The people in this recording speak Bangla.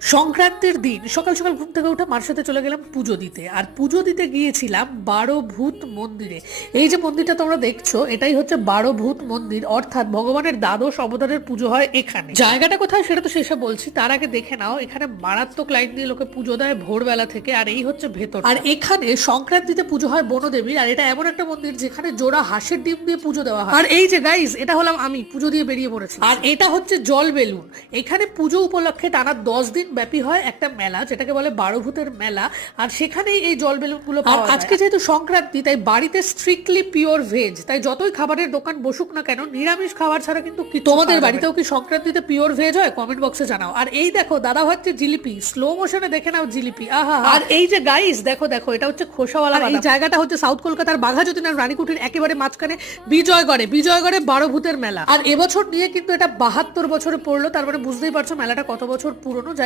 সংক্রান্তির দিন সকাল সকাল ঘুম থেকে উঠে মার সাথে চলে গেলাম পুজো দিতে। আর পুজো দিতে গিয়েছিলাম 12 ভূত মন্দিরে। এই যে মন্দিরটা তোমরা দেখছো, এটাই হচ্ছে 12 ভূত মন্দির, অর্থাৎ ভগবানের দ্বাদশ অবতারের পুজো হয় এখানে। জায়গাটা কোথায় সেটা তো শেষে বলছি, তার আগে দেখে নাও এখানে মারাত্মক লাইন দিয়ে লোকে পুজো দেয় ভোরবেলা থেকে। আর এই হচ্ছে ভেতর। আর এখানে সংক্রান্তিতে পুজো হয় বনদেবীর। আর এটা এমন একটা মন্দির যেখানে জোড়া হাঁসের ডিম দিয়ে পুজো দেওয়া হয়। আর এই যে গাইস, এটা হলাম আমি, পুজো দিয়ে বেরিয়ে পড়েছি। আর এটা হচ্ছে জল বেলুন। এখানে পুজো উপলক্ষে টানা 10 দিন ব্যাপী হয় একটা মেলা, যেটাকে বলে 12 ভূতের মেলা। আর সেখানেই এই জল বেলুন গুলো পাওয়া যায়। আজকে যেহেতু সংক্রান্তি, তাই বাড়িতে স্ট্রিক্টলি পিওর ভেজ, তাই যতই খাবারের দোকান বসুক না কেন, নিরামিষ খাবার ছাড়া কিন্তু তোমাদের বাড়িতেও কি সংক্রান্তিতে পিওর ভেজ হয়? কমেন্ট বক্সে জানাও। আর এই দেখো, দাদা হচ্ছে জিলিপি, স্লো মোশনে দেখে নাও জিলিপি, আহা। আর এই যে গাইস, দেখো দেখো, এটা হচ্ছে খোসাওয়ালা বাদাম। এই জায়গাটা হচ্ছে সাউথ কলকাতার বাঘাযতীন আর রানীকুঠির একেবারে মাঝখানে বিজয়গড়ে 12 ভূতের মেলা। আর এবছর নিয়ে কিন্তু এটা 72 বছরে পড়লো। তার মানে বুঝতেই পারছো মেলাটা কত বছর পুরনো।